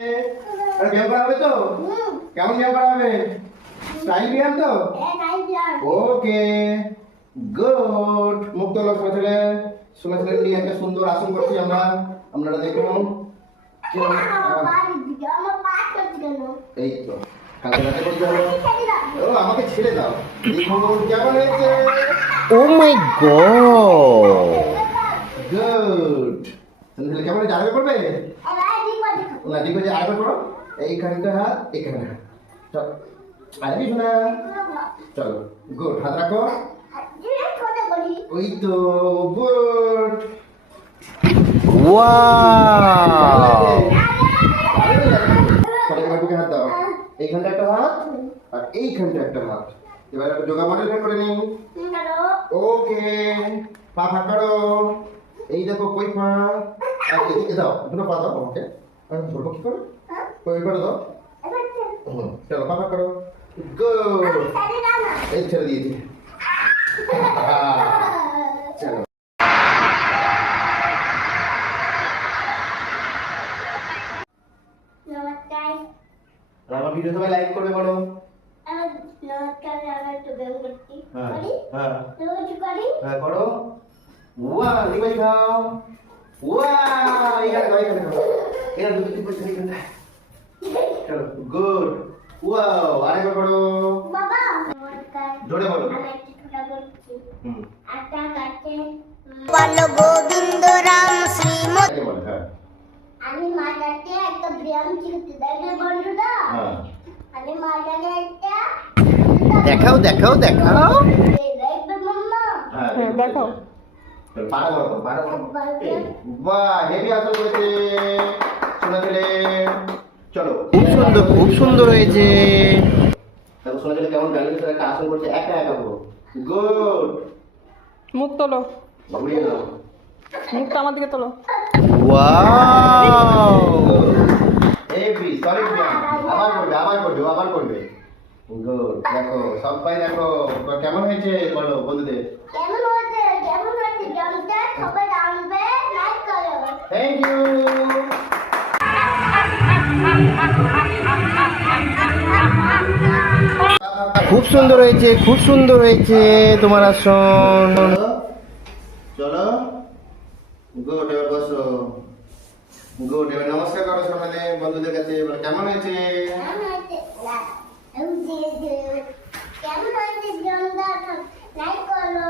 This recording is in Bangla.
ব্যায়াম করা হবে তো? কেমন ব্যায়াম করা হবে? স্টাইল ব্যায়াম তো? Okay good. মুখ তোলো ছেলে। ছেলে নিয়ে একটা সুন্দর আসন করছি আমরা। আপনারা দেখুন। এই তো কালকে রাতে করতে হবে। ও আমাকে ছেড়ে দাও। দেখুন কেমন হয়েছে। ও মাই গড, গুড। ছেলে কেমন হয়েছে? আরেকবার করবে? না ঠিক আছে, আরেকবার করো। এইখানটা হাত, এখানে হাত। চল আরে শোনা। চলো গুড। হাত রাখো। ওই তো গুড। ওয়াও, এবার বুকে হাত দাও। এইখানটা একটা হাত আর এইখানটা একটা হাত। এবার একটা যোগা মডেল করে নিই। ওকে পা ফাঁক করো। এই দেখো কই পা। আর এদিকে দাও, দুটো পা দাও আমাকে। আমি ধরবো কি করে? কই করে দাও। চলো পা ফাঁক করো। গুড। এই ছেড়ে দিয়েছি। চলো আমার ভিডিও সবাই লাইক করবে বলো। হ্যাঁ হ্যাঁ হ্যাঁ করো। ওয়া দিবাই খাও। ওয়া এখানে খাও, এখানে খাও। এখানে দুটো টিপ আছে এখানে। চলো গুড। ওয়াও আরেকবার করো। জোরে বলো। বলো গোবিন্দ রাম শ্রীমৎ। আগে বলো, হ্যাঁ আমি মাটাকে একটা ব্যায়াম শিখতে দেখবে বন্ধুরা। হ্যাঁ আমি মাটাকে একটা দেখাও দেখাও দেখাও। দেখবে মাম্মা। হ্যাঁ দেখাও। চলো পাড়া বলো, পাড়া বলো। বাহ হেভি আসল করেছে শোনা ছেলে। চলো খুব সুন্দর, খুব সুন্দর হয়েছে। দেখো শোনা ছেলে কেমন গাড়ি একটা আসন করছে একা একা পুরো। গুড। মুখ তোলো, ঘুরিয়ে দাও। মুখটা আমার দিকে তোলো। ওয়াও, হেভি সলিড ব্যায়াম। আবার করবে আবার করবে। গুড। দেখো সবাই দেখো কেমন হয়েছে বলো বন্ধুদের। কেমন হয়েছে ব্যায়ামটা সবাই জানবে, লাইক করো। Thank you. খুব সুন্দর হয়েছে, খুব সুন্দর হয়েছে তোমার আসন। চলো গুড। এবার বসো। গুড। এবার নমস্কার করো সবাই বন্ধুদের কাছে। বলো কেমন হয়েছে। কেমন হয়েছে ব্যায়ামটা লাইক করো।